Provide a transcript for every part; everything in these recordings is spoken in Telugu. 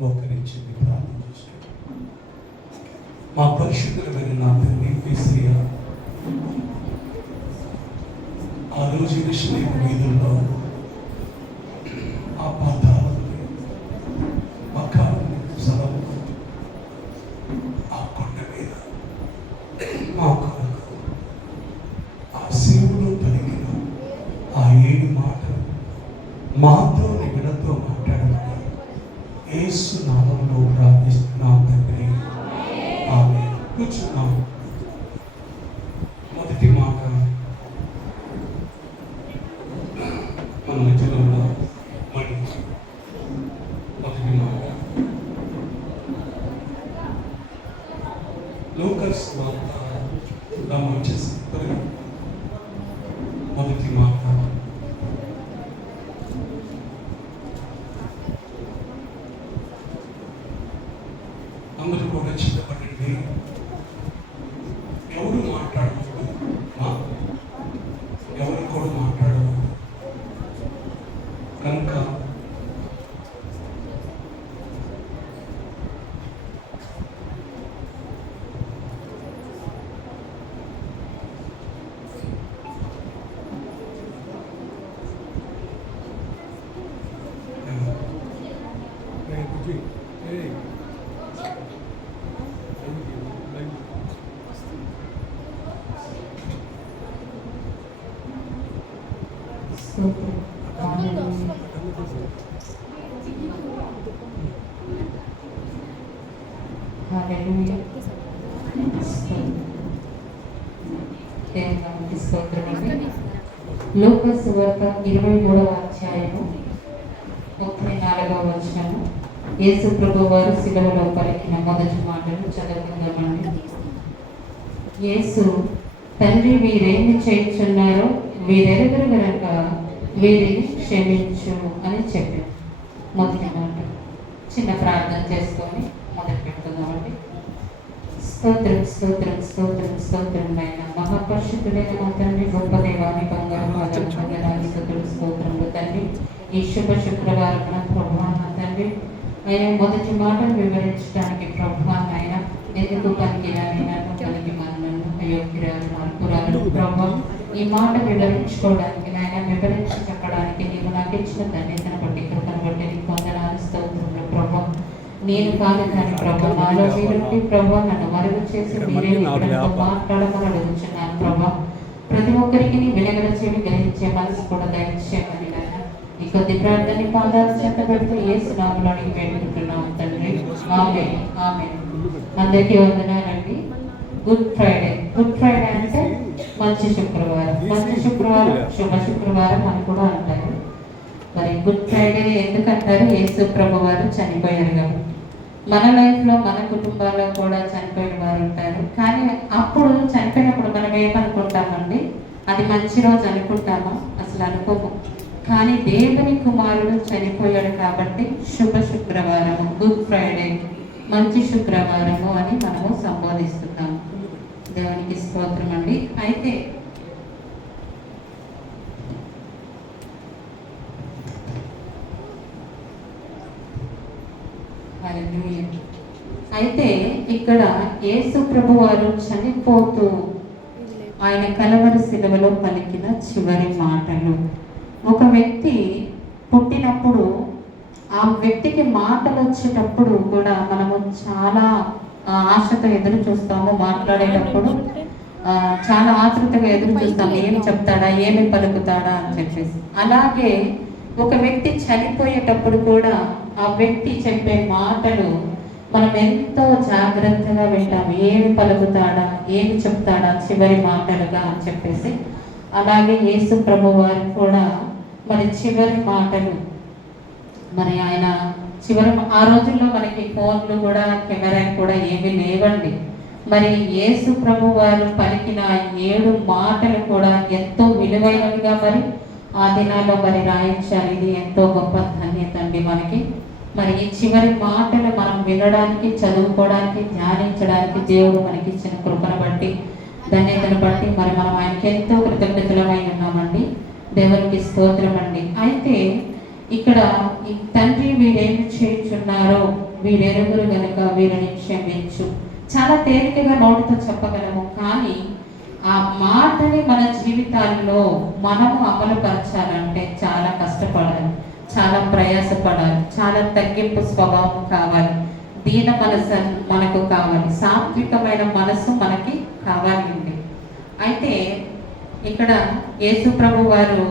మోకరించి ప్రార్థన చేస్తాం. మా పరిశుద్ధులమైన నా తండ్రి యేసయ్య, ఆ రోజు యెరూషలేము వీధుల్లో ఆ పాతాళంలో మకాను స్థలంలో ఆ కొండ మీద మా కొరకు ఆ శివుడు పలికిన ఆ 7 మాటలు మాతో నిగడతో మాట్లాడమని యేసు నామములో ప్రార్థిస్తున్నాం తండ్రి. ఆమేన్. కూర్చున్నాం. మొదటి మాట మన మధ్యలో ఉన్న మొదటి మాట లూకాసు వార్త వచ్చేసి మొదటి మాట అందరూ కూడా చిత్తపడండి. ఎవరు మాట్లాడకూడదు, ఎవరు కూడా మాట్లాడకూడదు. కనుక లూకాసు వార్త 23వ అధ్యాయము 34వ వచనము. యేసు ప్రభువు వారు శిలువలో పలికిన మొదటి మాటలు చదువుకుందామండి. యేసు, తండ్రి వీరేమి చేయుచున్నారో వీరెరుగురు గనక వీరిని క్షమించు అని చెప్పారు. మొదటి మాట. చిన్న ప్రార్థన చేసుకొని మొదలు పెట్టుకుందామండి. స్తోత్రం స్తోత్రం స్తోత్రం స్తోత్రం అయిన మహాపరిశుద్ధుడైన మా తండ్రి, గొప్ప దేవాన్ని బంగారు వందనాలు స్తోత్రములు తండ్రి. ఈ శుక్రవారం ప్రభువా నా తండ్రి, ఆయన మొదటి మాటను వివరించడానికి ప్రభువా ఆయన ఎందుకు పనికిరానైనా పనికి మనలను అయోగ్యురాలు మార్పురాలు ప్రభావం ఈ మాట వివరించుకోవడానికి నాయన వివరించి చెప్పడానికి నీవు నాకు ఇచ్చిన ధన్యతను బట్టి కృపను బట్టి నీకు వందనాలు స్తోత్రములు ప్రభావం. నేను కాదు కానీ ప్రభా నాలో మీరుండి ప్రభా నన్ను మరుగు చేసి మీరే మాట్లాడమని అడుగుతున్నాను ప్రభా. ప్రతి ఒక్కరికి వినగల చెవి గ్రహించే మనసు కూడా దయచేయమని నాయన ఈ కొద్ది ప్రార్థన పాదాలు చెత్త పెడుతూ యేసు నామములో అడిగి వేడుకుంటున్నాము తండ్రి. ఆమేన్ ఆమేన్. అందరికీ వందనాలండి. Good Friday. గుడ్ ఫ్రైడే అంటే మంచి శుక్రవారం. మంచి శుక్రవారం శుభ శుక్రవారం అని కూడా అంటారు. మరి గుడ్ ఫ్రైడే ఎందుకంటారు? యేసు ప్రభు వారు చనిపోయారు కాబట్టి. మన లైఫ్లో మన కుటుంబాల్లో కూడా చనిపోయిన వారు ఉంటారు. కానీ అప్పుడు చనిపోయినప్పుడు మనం ఏమనుకుంటామండి? అది మంచి రోజు అనుకుంటామా? అసలు అనుకోము. కానీ దేవుని కుమారుడు చనిపోయాడు కాబట్టి శుభ శుక్రవారము, గుడ్ ఫ్రైడే, మంచి శుక్రవారము అని మనము సంబోధిస్తున్నాము. దేవునికి స్తోత్రం అండి. అయితే ఇక్కడ యేసు ప్రభు వారు చనిపోతూ ఆయన కలవరి శిలువలో పలికిన చివరి మాటలు. ఒక వ్యక్తి పుట్టినప్పుడు ఆ వ్యక్తికి మాటలు వచ్చేటప్పుడు కూడా మనము చాలా ఆశతో ఎదురు చూస్తాము. మాట్లాడేటప్పుడు చాలా ఆతృతగా ఎదురు చూస్తాము, ఏమి చెప్తాడా, ఏమి పలుకుతాడా అని చెప్పేసి. అలాగే ఒక వ్యక్తి చనిపోయేటప్పుడు కూడా ఆ వ్యక్తి చెప్పే మాటలు మనం ఎంతో జాగ్రత్తగా వింటాము. ఏమి పలుకుతాడా, ఏమి చెప్తాడా చివరి మాటలుగా అని చెప్పేసి. అలాగే యేసు ప్రభు వారు కూడా మరి చివరి మాటలు, మరి ఆయన చివరి ఆ రోజుల్లో మనకి ఫోన్లు కూడా కెమెరా కూడా ఏమీ లేవండి. మరి యేసు ప్రభు వారు పలికిన 7 మాటలు కూడా ఎంతో విలువైనవిగా మరి ఆ దినాల్లో మరి రాయించారు. ఇది ఎంతో గొప్ప ధన్యత అండి మనకి. మరి ఈ చివరి మాటలు మనం వినడానికి, చదువుకోవడానికి, ధ్యానించడానికి దేవుడు మనకి ఇచ్చిన కృపను బట్టి, ధన్యతను బట్టి మరి మనం ఆయనకి ఎంతో కృతజ్ఞతలమై ఉన్నామండి. దేవునికి స్తోత్రం అండి. అయితే ఇక్కడ ఈ తండ్రి వీరేమి చేయుచున్నారో వీరెరుగురు గనుక వీరిని క్షమించు. చాలా తేలికగా నోటితో చెప్పగలము, కానీ ఆ మాటని మన జీవితాల్లో మనము అమలుపరచాలంటే చాలా కష్టపడాలి, చాలా ప్రయాసపడాలి, చాలా తగ్గింపు స్వభావం కావాలి, దీన మనసు మనకు కావాలి, సాత్వికమైన మనసు మనకి కావాలి అండి. అయితే ఇక్కడ యేసు ప్రభు వారు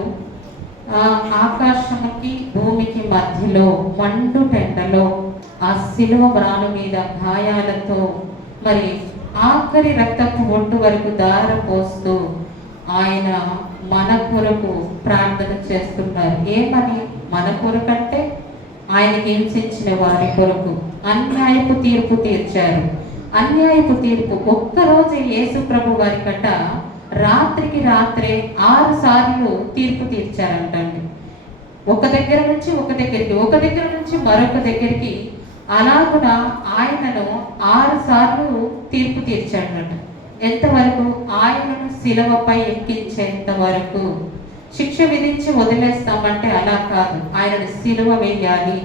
ఆకాశముకి భూమికి మధ్యలో మండు టెండలో ఆ శిలువ మ్రాను మీద గాయాలతో మరి ఆఖరి రక్తపు ఒట్టు వరకు దార పోస్తూ ఆయన మన కొరకు ప్రార్థన చేస్తున్నారు. ఏమని? మన కొరకంటే ఆయనకి హింసించిన వారి కొరకు అన్యాయపు తీర్పు తీర్చారు. అన్యాయపు తీర్పు ఒక్కరోజు యేసు ప్రభు వారి కట్ట రాత్రికి రాత్రే 6 సార్లు తీర్పు తీర్చారంటండి. ఒక దగ్గర నుంచి ఒక దగ్గరికి, ఒక దగ్గర నుంచి మరొక దగ్గరికి, అలాగున ఆయనను 6 సార్లు తీర్పు తీర్చాడట. ఎంతవరకు? ఆయనను శిలువపై ఎక్కించేంత వరకు. శిక్ష విధించి వదిలేస్తామంటే అలా కాదు, ఆయనను శిలువ వేయాలి.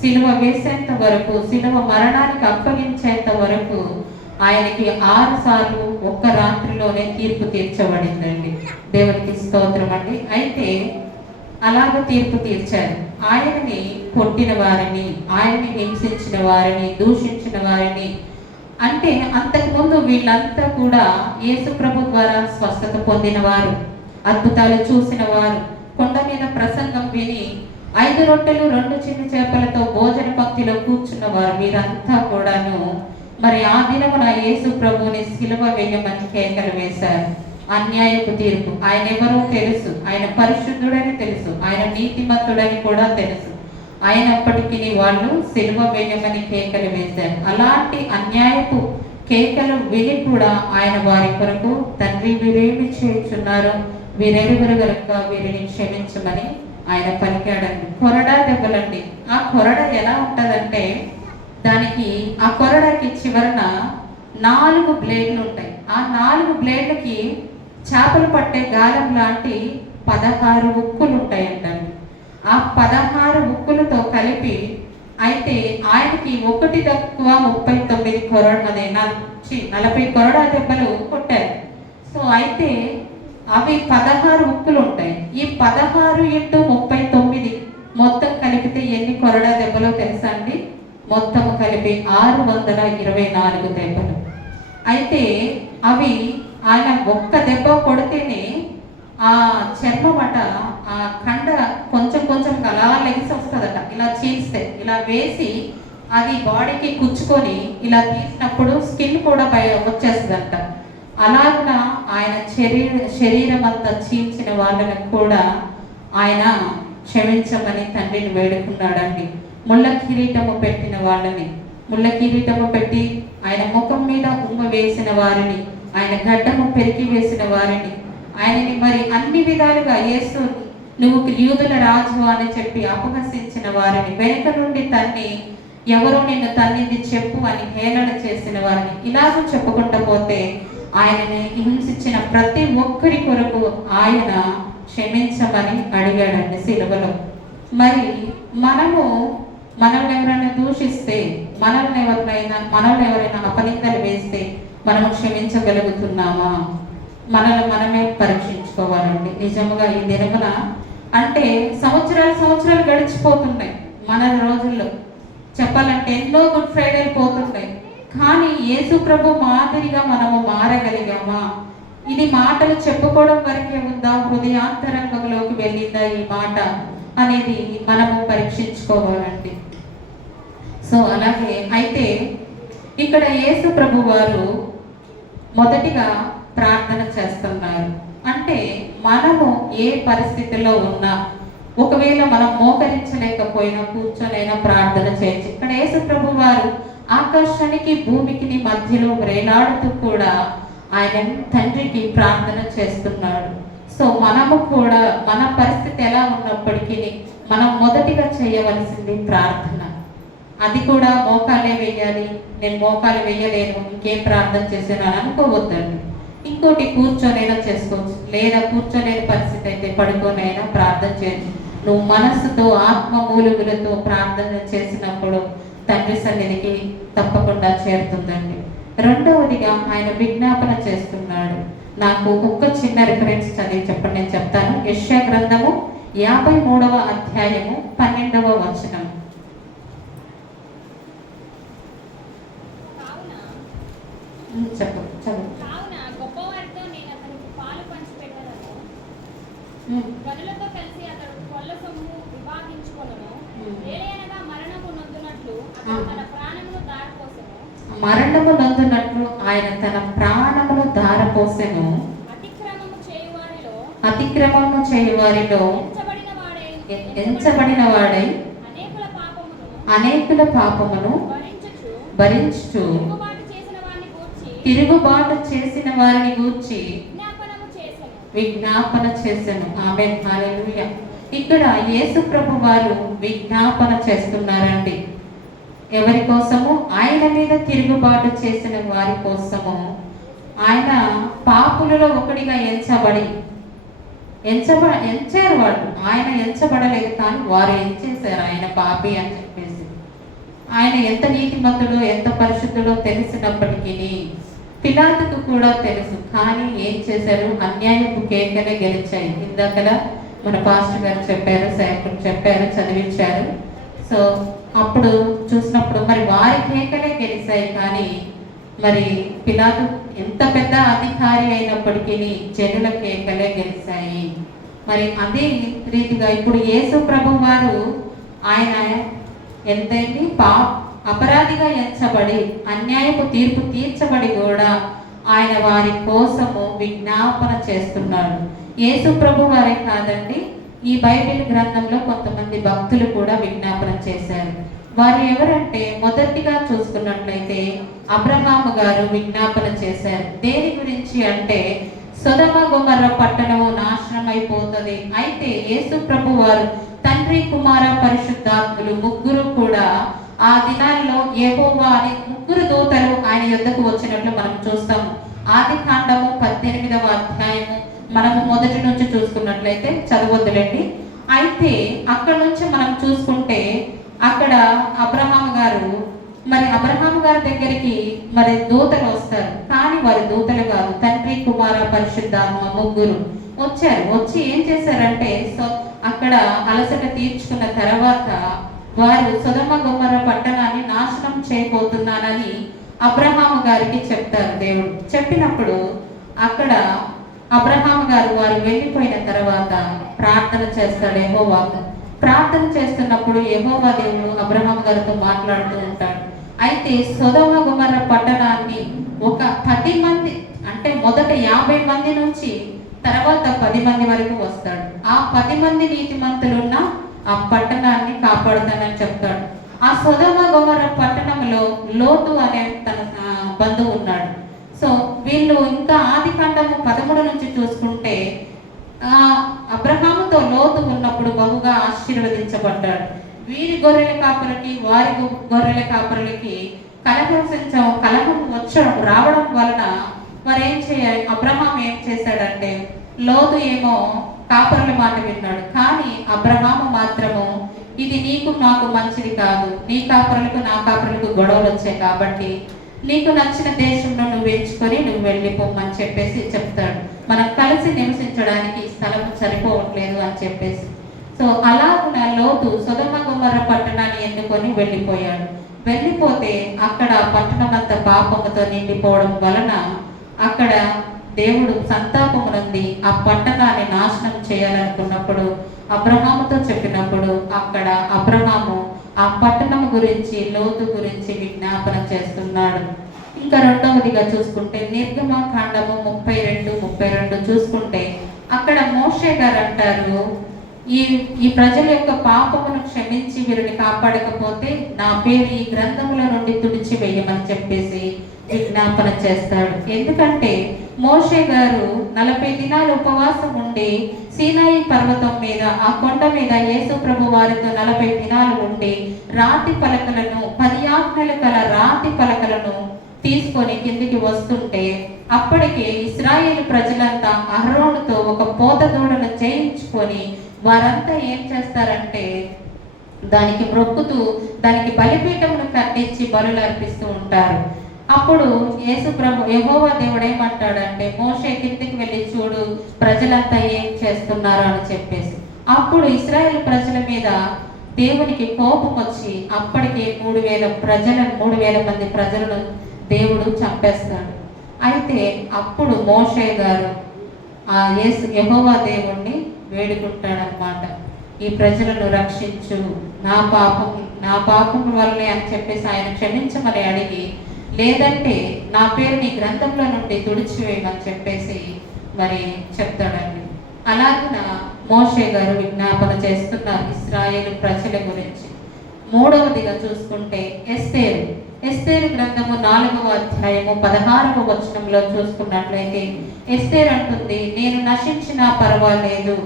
శిలువ వేసేంత వరకు, శిలువ మరణానికి అప్పగించేంత వరకు ఆయనకి 6 సార్లు ఒక్క రాత్రిలోనే తీర్పు తీర్చబడిందండి. దేవునికి స్తోత్రం అండి. అయితే అలాగ తీర్పు తీర్చారు. ఆయనని కొట్టిన వారిని, ఆయనని హింసించిన వారిని, దూషించిన వారిని, అంటే అంతకుముందు వీళ్ళంతా కూడా యేసు ప్రభు ద్వారా స్వస్థత పొందిన వారు, అద్భుతాలు చూసిన వారు, కొండ మీద ప్రసంగం విని 5 రొట్టెలు 2 చిన్న చేపలతో భోజన పంక్తిలో కూర్చున్న వారు, వీరంతా కూడాను మరి ఆ దినమున యేసు ప్రభుని సిలువ వేయమని కేకలు వేశారు. అన్యాయపు తీర్పు. ఆయన ఎవరో తెలుసు, ఆయన పరిశుద్ధుడని తెలుసు, ఆయన నీతిమంతుడని కూడా తెలుసు. అయినప్పటికీ వాళ్ళు సిలువ వేయమని కేకలు వేశారు. అలాంటి అన్యాయపు కేకలు విని కూడా ఆయన వారి కొరకు, తండ్రి వీరేమి చేయుచున్నారో వీరెరుగురు గనుక వీరిని క్షమించమని ఆయన పలికాడండి. కొరడా దెబ్బలండి. ఆ కొరడ ఎలా ఉంటుందంటే, దానికి ఆ కొరడకి చివరన 4 బ్లేడ్లు ఉంటాయి. ఆ 4 బ్లేడ్లకి చేపలు పట్టే గాలం లాంటి 16 ఉక్కులు ఉంటాయంటండి. ఆ 16 ఉక్కులతో కలిపి, అయితే ఆయనకి 1 తక్కువ 39 కొరడ, అదే 40 కొరడా దెబ్బలు కొట్టారు. సో అయితే అవి 16 ఉక్కులు ఉంటాయి. ఈ 16 × 39 మొత్తం కలిపితే ఎన్ని కొరడా దెబ్బలో తెలుసా అండి? మొత్తం కలిపి 624 దెబ్బలు. అయితే అవి ఆయన ఒక్క దెబ్బ కొడితేనే ఆ చర్మమట, ఆ కండ కొంచెం కొంచెం అలా లెగిసి వస్తుందట. ఇలా చీల్స్తే, ఇలా వేసి అది బాడీకి కుచ్చుకొని ఇలా తీసినప్పుడు స్కిన్ కూడా వచ్చేస్తుందంట. అలాగ ఆయన శరీరం అంతా చీల్చిన వాళ్ళని కూడా ఆయన క్షమించమని తండ్రిని వేడుకున్నాడండి. ముళ్ళ కిరీటము పెట్టిన వాళ్ళని, ముళ్ళ కిరీటము పెట్టి ఆయన ముఖం మీద ఉమ్మ వేసిన వారిని, ఆయన గడ్డము పెరికి వేసిన వారిని, ఆయనని మరి అన్ని విధాలుగా యేసు నువ్వు యూదుల రాజు అని చెప్పి అపహసించిన వారిని, వెనుక నుండి తన్ని ఎవరో నిన్ను తన్నింది చెప్పు అని హేళన చేసిన వారిని, ఇలాగ చెప్పుకుంటూ పోతే ఆయనని హింసించిన ప్రతి ఒక్కరి కొరకు ఆయన క్షమించమని అడిగాడండి సిలువలో. మరి మనల్ని ఎవరైనా దూషిస్తే, మనల్ని ఎవరైనా అపనిందలు వేస్తే మనము క్షమించగలుగుతున్నామా? మనమే పరీక్షించుకోవాలండి. నిజంగా ఈ దినమున అంటే సంవత్సరాలు గడిచిపోతున్నాయి. మన రోజుల్లో చెప్పాలంటే ఎన్నో గుడ్ ఫ్రైడేలు పోతున్నాయి. కానీ యేసు ప్రభు మాదిరిగా మనము మారగలిగామా? ఇది మాటలు చెప్పుకోవడం వరకే ఉందా? హృదయాంతరంగంలోకి వెళ్ళిందా ఈ మాట అనేది మనము పరీక్షించుకోవాలండి. సో అలాగే అయితే ఇక్కడ యేసు ప్రభు వారు మొదటిగా ప్రార్థన చేస్తున్నారు. అంటే మనము ఏ పరిస్థితిలో ఉన్నా, ఒకవేళ మనం మోకరించలేకపోయినా కూర్చొనైనా ప్రార్థన చేయొచ్చు. ఇక్కడ యేసు ప్రభు వారు ఆకాశానికి భూమికి మధ్యలో వేలాడుతూ కూడా ఆయన తండ్రికి ప్రార్థన చేస్తున్నాడు. సో మనము కూడా మన పరిస్థితి ఎలా ఉన్నప్పటికీ మనం మొదటిగా చేయవలసింది ప్రార్థన. అది కూడా మోకాలే వేయాలి, నేను మోకాలు వేయలేను, ఇంకేం ప్రార్థన చేశాను అని అనుకోవద్దండి. ఇంకోటి కూర్చొనైనా చేసుకోవచ్చు, లేదా కూర్చోలేని పరిస్థితి అయితే పడుకోనైనా ప్రార్థన చేయొచ్చు. నువ్వు మనస్సుతో ఆత్మ మూలుగులతో ప్రార్థన చేసినప్పుడు తండ్రి తండ్రి సన్నిధికి తప్పకుండా చేరుతుందండి. రెండవదిగా ఆయన విజ్ఞాపన చేస్తున్నాడు. నాకు ఒక్క చిన్న రిఫరెన్స్ చదివి చెప్పండి, నేను చెప్తాను. యెషయా గ్రంథము 53వ అధ్యాయము 12వ వచనం. చెప్పు చదువు. గొప్పవారితో నేను అతనికి పాలు పంచిపెట్టను, గనులతో కలిసి అతడు కొల్ల సొమ్ము విభాగించుకొనును. ఏలయనగా మరణము నొందునట్లు అతడు తన ప్రాణమును దారపోసెను. మరణము నొందునట్లు ఆయన తన ప్రాణమును దారపోసెను. అతిక్రమము చేయువారిలో ఎంచబడిన వాడై అనేకుల పాపమును భరించుచు తిరుగుబాటు చేసిన వారిని గూర్చి విజ్ఞాపన చేసెను. ఆమేన్, హల్లెలూయా. ఇక్కడ యేసు ప్రభు వారు విజ్ఞాపన చేస్తున్నారండి. ఎవరి కోసము? ఆయన మీద తిరుగుబాటు చేసిన వారి కోసము. ఆయన పాపులలో ఒకడిగా ఎంచారు వాళ్ళు. ఆయన ఎంచబడలేదు, కానీ వారు ఎంచేశారు ఆయన పాపి అని చెప్పేసి. ఆయన ఎంత నీతిమంతుడో ఎంత పరిశుద్ధుడో తెలిసినప్పటికీ పిలాతుకు కూడా తెలుసు, కానీ ఏం చేశారు? అన్యాయపు కేకలే గెలిచాయి. ఇందాకలా మన పాస్టర్ గారు చెప్పారు, సేవకులు చెప్పారు, చదివించారు. సో అప్పుడు చూసినప్పుడు మరి వారి కేకలే గెలిచాయి, కానీ మరి పిలాతు ఎంత పెద్ద అధికారి అయినప్పటికీ జనుల కేకలే గెలిచాయి. మరి అదే రీతిగా ఇప్పుడు యేసు ప్రభు వారు ఆయన ఎంతైంది అపరాధిగా ఎంచబడి అన్యాయపు తీర్పు తీర్చబడి కూడా ఆయన వారి కోసము విజ్ఞాపన చేస్తున్నాడు. యేసు ప్రభు వారే కాదండి, ఈ బైబిల్ గ్రంథంలో కొంతమంది భక్తులు కూడా విజ్ఞాపన చేశారు. వారు ఎవరంటే, మొదటిగా చూసుకున్నట్లయితే అబ్రహాము గారు విజ్ఞాపన చేశారు. దేని గురించి అంటే, సొదొమ గొమొర్రా పట్టణము నాశనం అయిపోతుంది. అయితే యేసు ప్రభు వారు తండ్రి కుమార పరిశుద్ధాత్ములు ముగ్గురు కూడా ఆ దినాల్లో యెహోవా అని ముగ్గురు దూతలు ఆయన యొద్దకు వచ్చినట్లు మనం చూస్తాము. ఆదికాండము 18వ అధ్యాయము మనము మొదటి నుంచి చూసుకున్నట్లయితే, చదవద్దులేండి. అయితే అక్కడ నుంచి మనం చూసుకుంటే అక్కడ అబ్రహాము గారి దగ్గరికి మరి దూతలు వస్తారు, కానీ వారి దూతలు కాదు, తండ్రి కుమార పరిశుద్ధాత్మ ముగ్గురు వచ్చారు. వచ్చి ఏం చేశారంటే, అక్కడ అలసట తీర్చుకున్న తర్వాత వారు సొదొమ గొమొర్రా పట్టణాన్ని నాశనం చేయబోతున్నానని అబ్రహాము గారికి చెప్తారు. దేవుడు చెప్పినప్పుడు అక్కడ అబ్రహాము గారు వారు వెళ్ళిపోయిన తర్వాత ప్రార్థన చేస్తాడు యెహోవాకు. ప్రార్థన చేస్తున్నప్పుడు యెహోవా దేవుడు అబ్రహాము గారితో మాట్లాడుతూ ఉంటాడు. అయితే సొదొమ గొమొర్రా పట్టణాన్ని ఒక 10 మంది, అంటే మొదట 50 మంది నుంచి తర్వాత 10 మంది వరకు వస్తాడు. ఆ 10 మంది నీతిమంతులున్న ఆ పట్టణాన్ని కాపాడుతానని చెప్తాడు. ఆ సొదొమ గొమొర్రా పట్టణంలో లోతు అనే తన బంధువు ఉన్నాడు. సో వీళ్ళు ఇంకా ఆదికాండము 13 నుంచి చూసుకుంటే అబ్రహాముతో లోతు ఉన్నప్పుడు బహుగా ఆశీర్వదించబడ్డాడు. వీరి గొర్రెల కాపరికి వారి గొర్రెల కాపరులకి కలహం రావడం వలన మరి ఏం చేయాలి? అబ్రహాం ఏం చేశాడంటే, లోతు ఏమో కాపరుల మాట విన్నాడు, కానీ అబ్రహాము మాత్రము ఇది నీకు నాకు మంచిది కాదు, నీ కాపరులకు నా కాపరులకు గొడవలు వచ్చాయి, కాబట్టి నీకు నచ్చిన దేశంలో నువ్వు ఎంచుకొని నువ్వు వెళ్ళిపోమని చెప్పేసి చెప్తాడు. మనం కలిసి నివసించడానికి స్థలం సరిపోవట్లేదు అని చెప్పేసి. సో అలాగున లోతు సొదొమ గొమొర్రా పట్టణాన్ని ఎన్నుకొని వెళ్ళిపోయాడు. వెళ్ళిపోతే అక్కడ పట్టణం అంతా పాపముతో నిండిపోవడం వలన అక్కడ దేవుడు సంతాపము నుండి ఆ పట్టణాన్ని నాశనం చేయాలనుకున్నప్పుడు అబ్రహాముతో చెప్పినప్పుడు అక్కడ అబ్రహాము ఆ పట్టణం గురించి లోతు గురించి విజ్ఞాపన చేస్తున్నాడు. ఇంకా రెండవదిగా చూసుకుంటే నిర్గమకాండము 32 చూసుకుంటే అక్కడ మోషే గారు అంటారు, ఈ ప్రజల యొక్క పాపమును క్షమించి వీరిని కాపాడకపోతే నా పేరు ఈ గ్రంథముల నుండి తుడిచి వేయమని చెప్పేసి విజ్ఞాపన చేస్తాడు. ఎందుకంటే మోషే గారు 40 దినాలు ఉపవాసం ఉండి సీనాయి పర్వతం మీద ఆ కొండ మీద యేసు ప్రభు వారితో 40 దినాలు ఉండి రాతి పలకలను 10 ఆజ్ఞలు గల రాతి పలకలను తీసుకొని కిందికి వస్తుంటే అప్పటికే ఇశ్రాయేలు ప్రజలంతా అహరోనుతో ఒక పోత దూడను చేయించుకొని వారంతా ఏం చేస్తారంటే దానికి మొక్కుతూ దానికి బలిపీఠమును కట్టించి బలులు అర్పిస్తూ ఉంటారు. అప్పుడు యేసు ప్రభు యెహోవా దేవుడు ఏమంటాడంటే, మోషే కిందికి వెళ్ళి చూడు ప్రజలంతా ఏం చేస్తున్నారు అని చెప్పేసి. అప్పుడు ఇశ్రాయేలు ప్రజల మీద దేవునికి కోపం వచ్చి అప్పటికే 3,000 మంది ప్రజలను దేవుడు చంపేస్తాడు. అయితే అప్పుడు మోషే గారు ఆ యెహోవా దేవుణ్ణి వేడుకుంటాడనమాట, ఈ ప్రజలను రక్షించు, నా పాపం వల్లే అని చెప్పేసి ఆయన క్షమించమని అడిగి, లేదంటే నా పేరు నీ గ్రంథంలో నుండి తుడిచివేయమని చెప్పేసి మరి చెప్తాడండి. అలాగిన మోషే గారు విజ్ఞాపన చేస్తున్నారు ఇశ్రాయేలు ప్రజల గురించి. మూడవదిగా చూసుకుంటే ఎస్తేరు గ్రంథము 4వ అధ్యాయము 16వ వచనంలో చూసుకున్నట్లయితే ఎస్తేరు అంటుంది, నేను నశించినా పర్వాలేదు,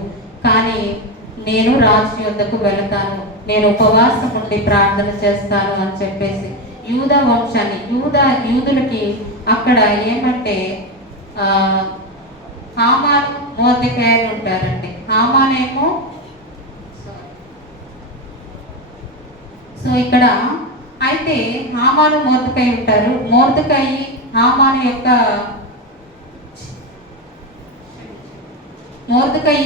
కానీ నేను రాజు యొద్దకు వెళతాను, నేను ఉపవాసం ఉండి ప్రార్థన చేస్తాను అని చెప్పేసి యూదా వంశాన్ని యూదులకి అక్కడ ఏమంటే హామాను మొర్దెకై ఉంటారండి. హామానేమో సో ఇక్కడ అయితే హామాను మొర్దెకై ఉంటారు. మొర్దెకై హామాను యొక్క మొర్దెకై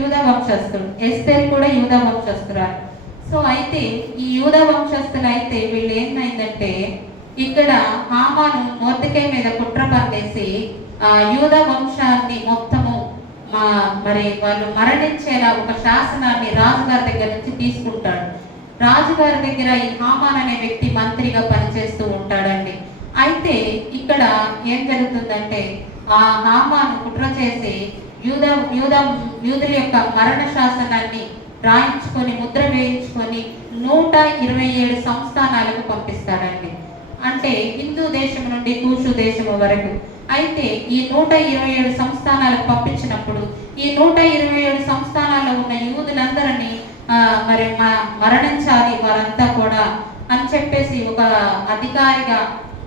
యూదా వంశస్థుడు, ఎస్తేరు కూడా యూదా వంశస్థురాలు. సో అయితే ఈ యూదా వంశస్థులు అయితే వీళ్ళు ఏమైందంటే ఇక్కడ హామాను మొర్దెకై మీద కుట్ర పన్నేసి యూదా వంశాన్ని మొత్తము మరి వాళ్ళు మరణించేలా ఒక శాసనాన్ని రాజుగారి దగ్గర నుంచి తీసుకుంటాడు. రాజుగారి దగ్గర ఈ హామాన్ అనే వ్యక్తి మంత్రిగా పనిచేస్తూ ఉంటాడండి. అయితే ఇక్కడ ఏం జరుగుతుందంటే ఆ హామాను కుట్ర చేసి యూదుల యొక్క మరణ శాసనాన్ని రాయించుకొని ముద్ర వేయించుకొని 127 సంస్థానాలకు పంపిస్తాడండి. అంటే హిందూ దేశం నుండి కూషు దేశం వరకు. అయితే ఈ 127 సంస్థానాలకు పంపించినప్పుడు ఈ 127 సంస్థానాల్లో ఉన్న యూదులందరినీ మరి మరణించాలి వారంతా కూడా అని చెప్పేసి ఒక అధికారిగా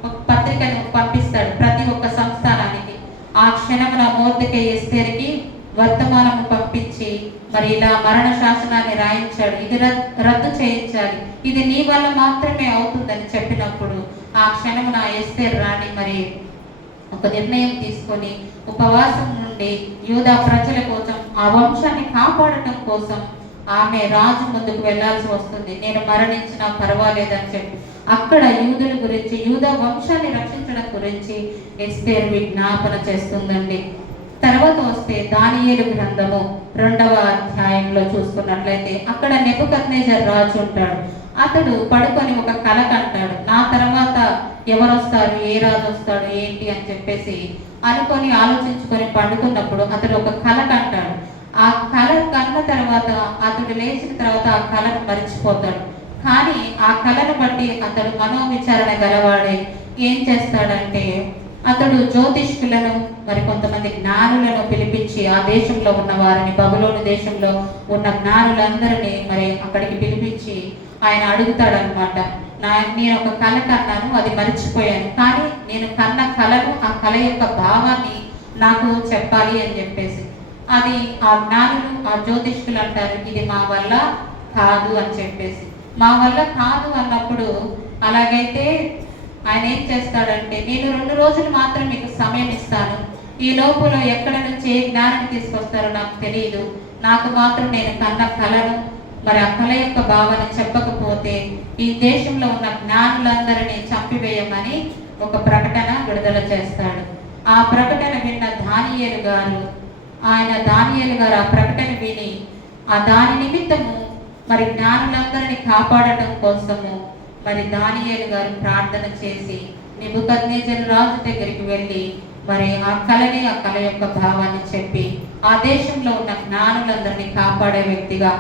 ఒక పత్రికను పంపిస్తాడు ప్రతి ఒక్క సంస్థానానికి. ఆ క్షణమున మొర్దెకై ఎస్తేరుకి వర్తమానము పంపించి మరి ఇలా మరణ శాసనాన్ని రాయించాడు, ఇది రద్దు చేయించాలి, ఇది నీ వల్ల మాత్రమే అవుతుందని చెప్పినప్పుడు ఆ క్షణమున ఎస్తేరు రాణి మరి ఒక నిర్ణయం తీసుకొని ఉపవాసం నుండి యూదా ప్రజల కోసం ఆ వంశాన్ని కాపాడటం కోసం ఆమె రాజు ముందుకు వెళ్లాల్సి వస్తుంది. నేను మరణించినా పర్వాలేదని చెప్పి అక్కడ యూదుల గురించి యూదా వంశాన్ని రక్షించడం గురించి ఎస్తేరు విజ్ఞాపన చేస్తుందండి. తర్వాత వస్తే దానియేలు గ్రంథము 2వ అధ్యాయంలో చూసుకున్నట్లయితే అక్కడ నెబుకద్నెజర్ రాజు ఉంటాడు. అతడు పడుకొని ఒక కల కంటాడు, నా తర్వాత ఎవరు వస్తారు, ఏ రాజు వస్తాడు ఏంటి అని చెప్పేసి అనుకొని ఆలోచించుకొని పండుకున్నప్పుడు అతడు ఒక కల కంటాడు. ఆ కల కన్న తర్వాత అతడు లేచిన తర్వాత ఆ కళను మరిచిపోతాడు. కానీ ఆ కళను బట్టి అతడు మనోవిచారణ గలవాడే ఏం చేస్తాడంటే అతడు జ్యోతిష్కులను మరి కొంతమంది జ్ఞానులను పిలిపించి ఆ దేశంలో ఉన్న వారిని బబులోను దేశంలో ఉన్న జ్ఞానులందరినీ మరి అక్కడికి పిలిపించి ఆయన అడుగుతాడనమాట, నేను ఒక కళ కన్నాను, అది మర్చిపోయాను, కానీ నేను కన్న కళను ఆ కళ యొక్క భావాన్ని నాకు చెప్పాలి అని చెప్పేసి అది ఆ జ్ఞానులు ఆ జ్యోతిష్కులు అంటారు, ఇది మా వల్ల కాదు అని చెప్పేసి. మా వల్ల కాదు అన్నప్పుడు అలాగైతే ఆయన ఏం చేస్తాడంటే నేను 2 రోజులు మాత్రం మీకు సమయం ఇస్తాను, ఈ లోపల ఎక్కడ నుంచి ఏ జ్ఞానం తీసుకొస్తారో నాకు తెలియదు, నాకు మాత్రం నేను కన్న కళను మరి ఆ కళ యొక్క భావన చెప్పకపోతే ఈ దేశంలో ఉన్న జ్ఞానులందరినీ చంపివేయమని ఒక ప్రకటన విడుదల చేస్తాడు. ఆ ప్రకటన విన్న దానియేలు గారు ఆ ప్రకటన విని ఆ దాని నిమిత్తము మరి జ్ఞానులందరినీ కాపాడటం కోసము మరి దానియేలు గారు ప్రార్థన చేసి నెబుకద్నెజరు రాజు దగ్గరికి వెళ్ళి మరి ఆ కళ యొక్క భావాన్ని చెప్పి ఆ దేశంలో ఉన్న జ్ఞానులందరినీ కాపాడే వ్యక్తిగా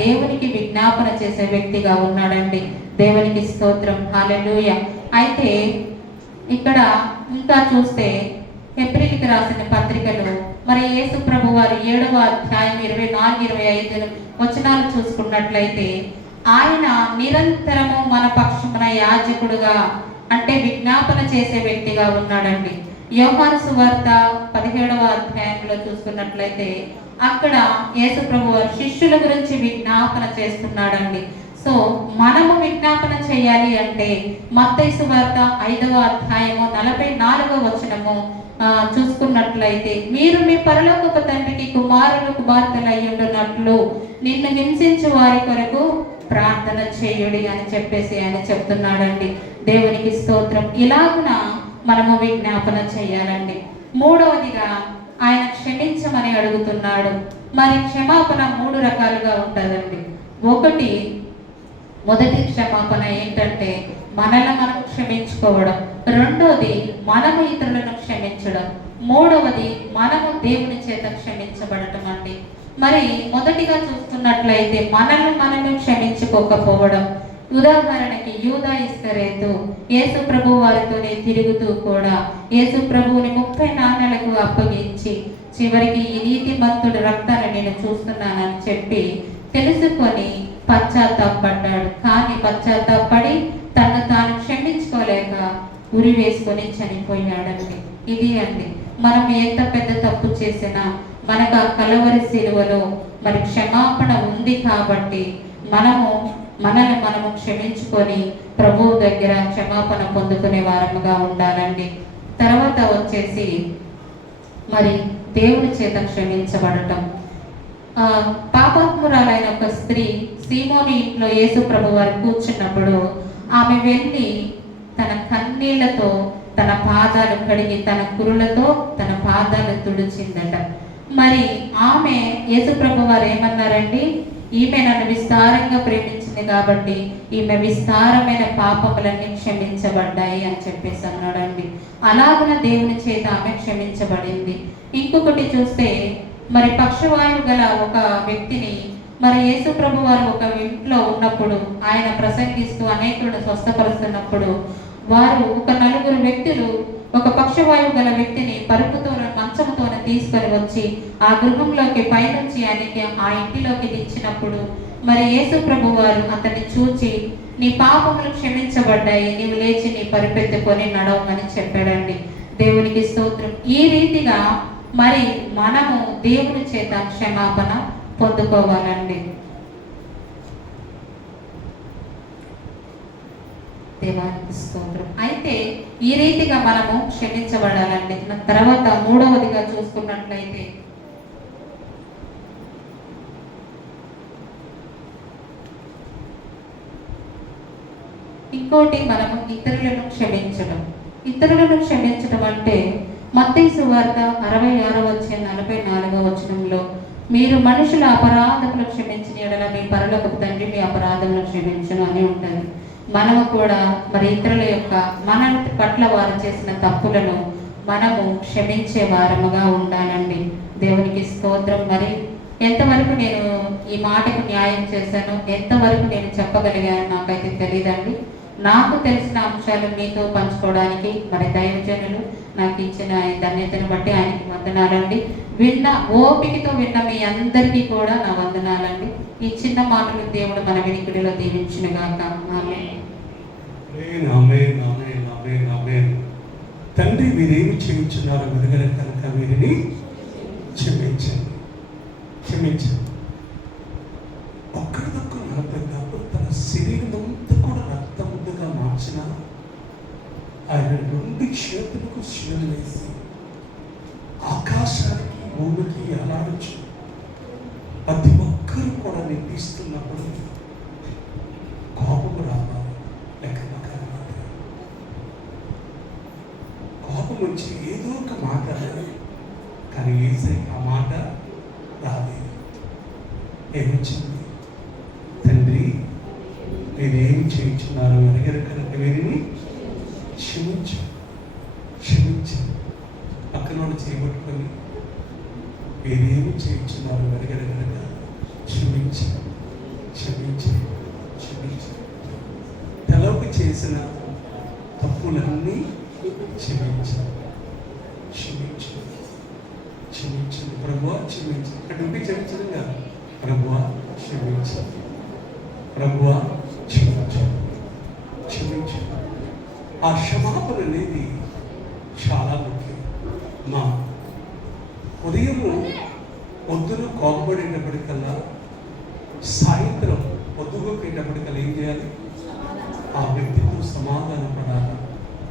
దేవునికి విజ్ఞాపన చేసే వ్యక్తిగా ఉన్నాడండి. దేవునికి స్తోత్రం, హల్లెలూయా. అయితే ఇక్కడ ఇంకా చూస్తే హెబ్రీయులకు రాసిన పత్రికలో మరి యేసు ప్రభు వారు 7వ అధ్యాయం 24-25 వచనాలు చూసుకున్నట్లయితే ఆయన నిరంతరము మన పక్షమున యాజకుడుగా అంటే విజ్ఞాపన చేసే వ్యక్తిగా ఉన్నాడండి. యోహాను సువార్త 17వ అధ్యాయంలో చూసుకున్నట్లయితే అక్కడ యేసు ప్రభు వారు శిష్యుల గురించి విజ్ఞాపన చేస్తున్నాడండి. సో మనము విజ్ఞాపన చేయాలి అంటే మత్తయి సువార్త 5వ అధ్యాయము 44వ వచనము చూసుకున్నట్లయితే, మీరు మీ పరలోకపు తండ్రికి కుమారులు కుమార్తెలు అయ్యుండునట్లు నిన్ను హింసించు వారి కొరకు ప్రార్థన చేయుడి అని చెప్పేసి ఆయన చెప్తున్నాడండి. దేవునికి స్తోత్రం. ఇలాగున మనము విజ్ఞాపన చేయాలండి. మూడవదిగా ఆయన క్షమించమని అడుగుతున్నాడు. మరి క్షమాపణ 3 రకాలుగా ఉంటుందండి. మొదటి క్షమాపణ ఏంటంటే మనల్ని మనం క్షమించుకోవడం. రెండోది మనము ఇతరులను క్షమించడం. మూడవది మనము దేవుని చేత క్షమించబడటం అండి. మరి మొదటిగా చూస్తున్నట్లయితే మనల్ని మనము క్షమించుకోకపోవడం. ఉదాహరణకి యూదా ఇస్కరేతు యేసు ప్రభు వారితోనే తిరుగుతూ కూడా యేసు ప్రభువుని 30 నాణేలకు అప్పగించి చివరికి ఈ నీతిమంతుడి రక్తాన్ని నేను చూస్తున్నానని చెప్పి తెలుసుకొని పశ్చాత్తాపడ్డాడు. కానీ పశ్చాత్తాపడి తను తాను క్షమించుకోలేక ఉరి వేసుకొని చనిపోయాడండి. ఇది అండి, మనం ఎంత పెద్ద తప్పు చేసినా మనకు ఆ కలవరి శిలువలో మరి క్షమాపణ ఉంది కాబట్టి మనము క్షమించుకొని ప్రభువు దగ్గర క్షమాపణ పొందుకునే వారముగా ఉండాలండి. తర్వాత వచ్చేసి మరి దేవుని చేత క్షమించబడటం. పాపాత్మురాలైన ఒక స్త్రీ సీమోని ఇంట్లో యేసు ప్రభు వారు కూర్చున్నప్పుడు ఆమె వెళ్ళి తన కన్నీళ్లతో తన పాదాలు కడిగి తన కురులతో తన పాదాలు తుడిచిందట. మరి ఆమె యేసు ప్రభు వారు ఏమన్నారండి, ఈమె నన్ను విస్తారంగా ప్రేమించింది కాబట్టి ఈమె విస్తారమైన పాపములన్నీ క్షమించబడ్డాయి అని చెప్పేసి అన్నాడండి. అలాగున దేవుని చేత ఆమె క్షమించబడింది. ఇంకొకటి చూస్తే మరి పక్షవాయువు గల ఒక వ్యక్తిని మరి యేసు ప్రభు వారు ఒక ఇంట్లో ఉన్నప్పుడు ఆయన ప్రసంగిస్తూ అనేకులను స్వస్థపరుస్తున్నప్పుడు వారు ఒక 4 వ్యక్తులు ఒక పక్షవాయువు గల వ్యక్తిని పరుపుతో మంచంతో తీసుకొని వచ్చి ఆ గృహంలోకి పైనుంచి ఆయనకి ఆ ఇంటిలోకి దించినప్పుడు మరి యేసు ప్రభు వారు అతన్ని చూచి నీ పాపములు క్షమించబడ్డాయి, నీవు లేచి నీ పరుపెత్తుకొని నడవమని చెప్పాడండి. దేవునికి స్తోత్రం. ఈ రీతిగా మరి మనము దేవుని చేత క్షమాపణ పొందుకోవాలండి. దేవానికి స్తోత్రం. అయితే ఈ రీతిగా మనము క్షమించబడాలండి. తర్వాత మూడవదిగా చూసుకున్నట్లయితే ఇంకోటి మనము ఇతరులను క్షమించడం. ఇతరులను క్షమించడం అంటే మత్తయి సువార్త 66వ అధ్యాయం 44వ వచనంలో మీరు మనుషుల అపరాధములు క్షమించిన యెడల మీ పరలోకపు తండ్రి మీ అపరాధములు క్షమించును అని ఉంటుంది. మనము కూడా మరి ఇతరుల యొక్క మన పట్ల వారు చేసిన తప్పులను మనము క్షమించే వారముగా ఉండాలండి. దేవునికి స్తోత్రం. మరి ఎంతవరకు నేను ఈ మాటకు న్యాయం చేశాను, ఎంతవరకు నేను చెప్పగలిగాను నాకైతే తెలియదండి. నాకు తెలిసిన అంశాలు మీతో పంచుకోవడానికి మరి దైవజనులు నాకు ఇచ్చిన ధన్యతను బట్టి ఆయనకి వందనాలండి. ఓపికతో విన్న మీ అందరికీ కూడా నా వందనాలండి. ఈ చిన్న మాటలు దేవుడు మన వినికిడిలో దీవించునుగాక. ఆమేన్. తండ్రి వీరేమి చేయించున్నారో వెదగల కనుక వీరిని క్షమించండి. ఒక్కడిదొక్క 40 కాపులు తన శరీరం అంతా కూడా రక్తముద్దగా మార్చిన ఆయన 2 చేతులకు శిలువ వేసి ఆకాశానికి భూమికి ఎలాడొచ్చు ప్రతి ఒక్కరు కూడా నిందిస్తున్నప్పుడు కోపము రావాలి. కోపం వచ్చి ఏదో ఒక మాట కానీ ఏసై ఆ మాట రాలేదు. ఏమొచ్చింది? తండ్రి మీరేమి చేయించున్నారు ఎరగరు కనుక వీరిని క్షమించు. పక్కనోడు చేయబట్టుకొని మీరేమి చేయించున్నారు ఎరగరు కనుక క్షమించు. తెలవకు చేసిన తప్పులన్నీ క్షమించు. ప్రభువా క్షమించు. ఇక్కడ ఉండి క్షమించడం కాదు, ప్రభువా క్షమించు. ఆ క్షమాపణ అనేది చాలా ముఖ్యం. మా ఉదయము పొద్దున కోపపడేటప్పటికల్లా సాయంత్రం పొద్దుగోకేటప్పటికల్లా ఏం చేయాలి? ఆ వ్యక్తితో సమాధాన పడాలి.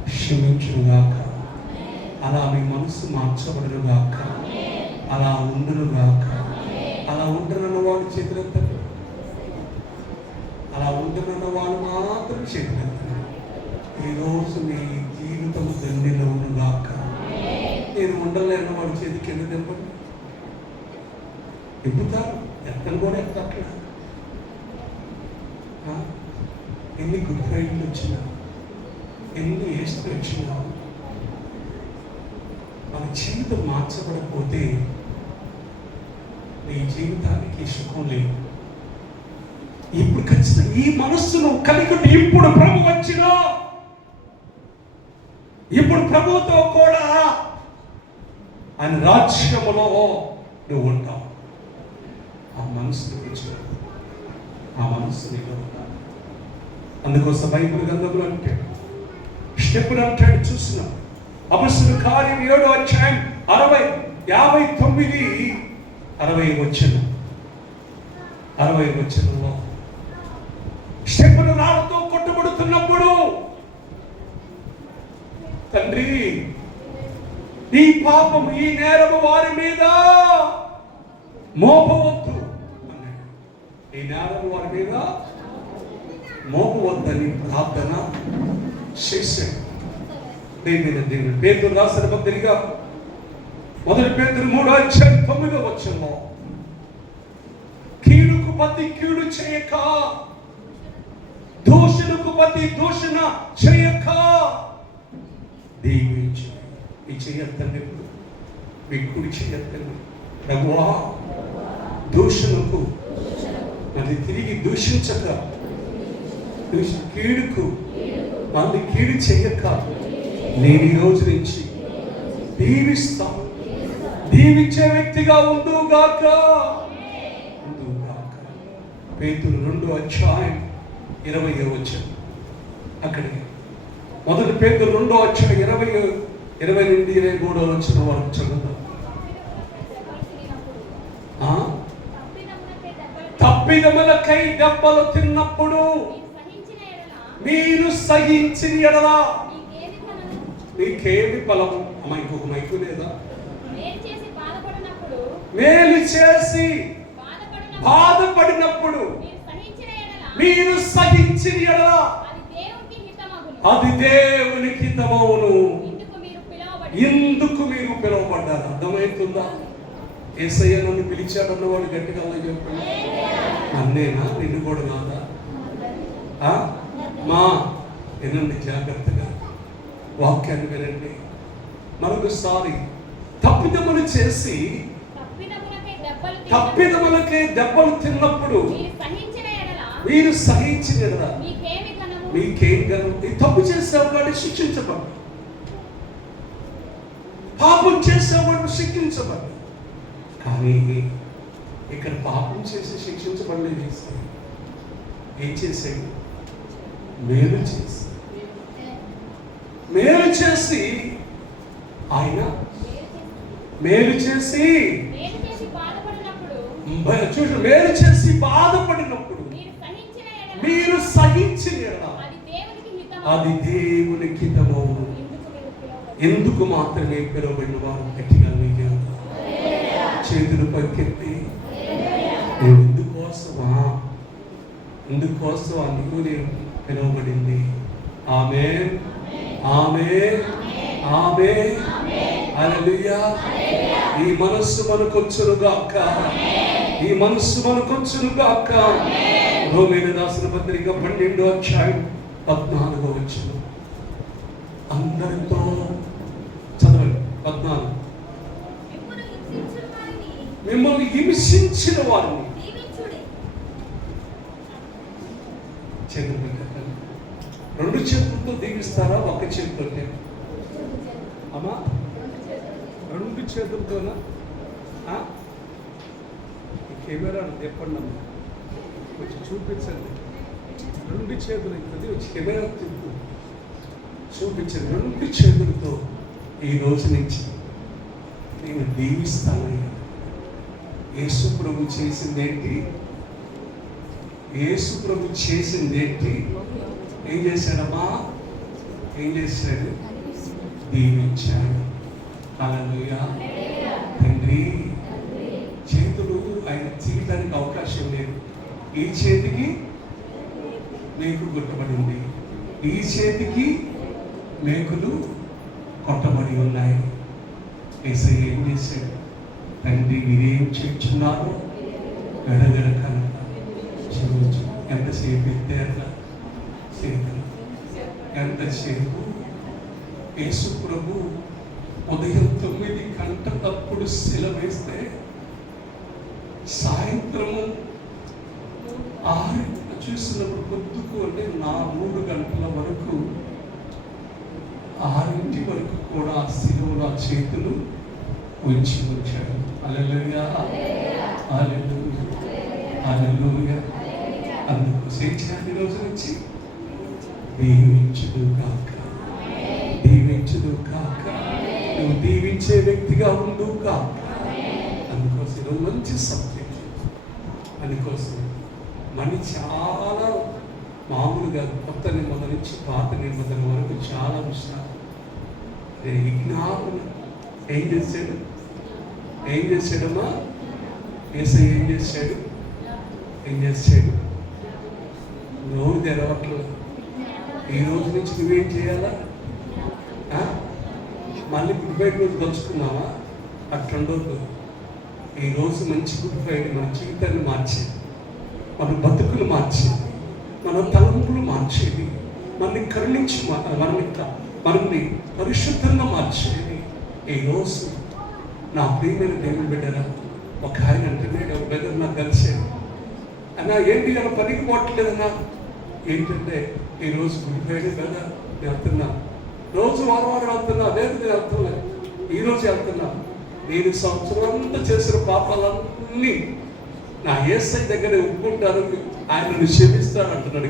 క్షమించుగాక, అలా మీ మనసు మార్చబడుగాక, అలా ఉండునుగాక. అలా ఉండనన్న వాడు చేతులెత్తండి. అలా ఉండనన్న వాడు మాత్రం చేతులెత్తండి. ఈరోజు మీ జీవితం దండిలో ఉండుగాక. నేను ఉండలేని వాడు చేతికి ఎందుకు తెంపండి? ఎప్పుతారు, ఎత్తను కూడా ఎత్తట్లేదు. ఎన్ని గుడ్ ఫ్రైడ్లు వచ్చినా, ఎన్ని ఏసులు వచ్చినా, మన జీవితం మార్చబడకపోతే నీ జీవితానికి సుఖం లేదు. ఇప్పుడు ఖచ్చితంగా ఈ మనస్సును కలిగి ఇప్పుడు ప్రభు వచ్చినా, ఇప్పుడు ప్రభుతో కూడా ఆయన రాజ్యములో నువ్వు ఉంటావు. ఆ మనస్సును వచ్చిన ఆ మనస్సు నీలో ఉంటావు. అందుకోసం బైబిల్ గ్రంథంలో అంటే స్టెప్పులు అంటాడు. చూస్తున్నాం అపొస్తలుల కార్యం 7వ అధ్యాయం 59 వచనంలో స్టెప్పులు రాళ్ళతో కొట్టబడుతున్నప్పుడు, తండ్రి ఈ పాపము ఈ నేరము వారి మీద మోపవద్దు అన్నాడు. ఈ నేరము వారి మీద మోపవద్దని ప్రార్థన చేశాడు. దేవుడు పేతురు రాసిన పత్రిక 1 పేతురు 3వ అధ్యాయం 9వ వచనంలో కీడుకు ప్రతి కీడు చేయక, దూషణకు ప్రతి దూషణ చేయక దీవించు. ఈ చేయొద్దండి, మీ కుడి చేయొద్దండి. ప్రభువా, దూషణకు మరి తిరిగి దూషించక, కీడుకు మళ్ళీ కీడు చేయక నేను ఈ రోజు నుంచి దీవిస్తాను. దీవించే వ్యక్తిగా ఉండుగాక. పేతురు 2వ అధ్యాయం 20వ వచనం. అక్కడికి 1 పేతురు 2వ అధ్యాయం 20 నుండి 23వ వచనం వరకు చదువుతాం. తప్పిదములకై దెబ్బలు తిన్నప్పుడు మీరు సహించిన ఎడల మీకేమి ఫలము? అమ్మ, ఇంకొక మైకు లేదా? మేలు చేసి బాధపడినప్పుడు మీరు సహించిన ఎడల అది దేవునికి హితమవును. ఇందుకు మీరు పిలువబడ్డారు. అర్థమవుతుందా? యేసయ్య నన్ను పిలిచాడన్న వాడు గట్టిగా చెప్పండి. అన్నేనా? నిన్ను కూడా నాదా? మా వినండి జాగ్రత్తగా, వాక్యాన్ని వినండి. మరొకసారి తప్పిదములు చేసి తప్పిదములకే దెబ్బలు తిన్నప్పుడు మీరు సహించిన ఎడల మీకేం గను? తప్పు చేసేవాడు శిక్షించబడు, పాపం చేసేవాడు శిక్షించబడు. కానీ ఇక్కడ పాపం చేసి శిక్షించబడలేదు. ఏం చేశాడు? మేలు చేసి ఆయన మేలు చేసి చూడు, మేలు చేసి బాధపడినప్పుడు మీరు సహించిన అది దేవునికి హితమవును. ఎందుకు మాత్రమే పిలువబడిన వారు గట్టిగా చేతులు పైకెత్తి, ఎందుకోసం అందుకు నేను పిలువబడింది. ఆమేన్, ఆమేన్, ఆమేన్, హల్లెలూయా. ఈ మనస్సు మనకొచ్చునుగాక, ఈ మనస్సు మనకొచ్చునుగాక. రోమీయుల రాసిన పత్రిక 12వ అధ్యాయం 14వ వచనం. అందరితో చదవండి. 14. మిమ్మల్ని హింసించిన వారిని చేతులు, 2 చేతులతో దీవిస్తారా? ఒక చేతితో? అమ్మా, 2 చేతులతోనా? కెమెరా చెప్పండి అమ్మా, కొంచెం చూపించండి. 2 చేతులు అవుతుంది, వచ్చి కెమెరా తిప్పు చూపించండి. 2 చేతులతో ఈ రోజు నుంచి నేను దీవిస్తానయ్యా. యేసు ప్రభు చేసిందేంటి? యేసు ప్రభు చేసిందేంటి? ఏం చేశాడమ్మా? ఏం చేశాడు? దీవించాడు. హల్లెలూయా. తండ్రి చేతులు ఆయన తీయడానికి అవకాశం లేదు. ఈ చేతికి మేకు కొట్టబడింది, ఈ చేతికి మేకులు కొట్టబడి ఉన్నాయి. యేసయ్య ఏం చేశాడు? తండ్రి మీరేం చేస్తున్నారు? గడగడ కనుక చూడవచ్చు. ఎంతసేపు ఎత్తారు చేతులు, ఎంతసేపు. యేసు ప్రభు ఉదయం 9 గంటలప్పుడు శిలువ వేస్తే సాయంత్రము 6 చూసినప్పుడు పొద్దుకు అంటే 3 గంటల వరకు 6 వరకు కూడా ఆ శిలువలో ఆ చేతులు ఉంచి ఉంచాడు. హల్లెలూయా, హల్లెలూయా, హల్లెలూయా. అందుకు చేయాలి రోజు నుంచి దీవించుదు కాక, దీవించుదు కాక, నువ్వు దీవించే వ్యక్తిగా ఉండు కాక. అందుకోసం ఈరోజు మంచి సబ్జెక్ట్. అందుకోసం మనీ చాలా మామూలుగా కొత్త నిబంధన నుంచి పాత నిబంధన వరకు చాలా విషయాలు. విజ్ఞాపన ఏం చేశాడు? ఏం చేశాడమ్మా? యేసయ్య ఏం చేశాడు? ఏం చేశాడు? నోరు తెరవట్లేదు. ఈ రోజు నుంచి నువ్వేం చేయాలా? మళ్ళీ గుడ్ ఫ్రైడే రోజు తలుచుకున్నావా? అట్లుండదు. ఈ రోజు మంచి గుడ్ ఫ్రైడే మన జీవితాన్ని మార్చేది, మన బతుకులు మార్చేది, మన తలంపులు మార్చేది, మనల్ని కరుణించి మనల్ని పరిశుద్ధంగా మార్చేది. ఈ రోజు నా ప్రియమైన దేవుని బిడ్డరా, ఒక ఆయన అంటున్నాడు, ఒక బ్రదర్ నాకు కలిసాడు. అన్నా ఏంటి అలా పనికి పోవట్లేదన్నా? ఏంటంటే ఈరోజు గుడ్ ఫ్రైడే కదా నేను వెళ్తున్నా, రోజు వారం వెళ్తున్నా. లేదు నేను వెళ్తున్నా, ఈరోజు వెళ్తున్నా. నేను సంవత్సరం అంతా చేసిన పాపాలన్నీ నా యేసయ్య దగ్గర ఒప్పుకుంటారు, ఆయన క్షమిస్తాను అంటున్నాడు.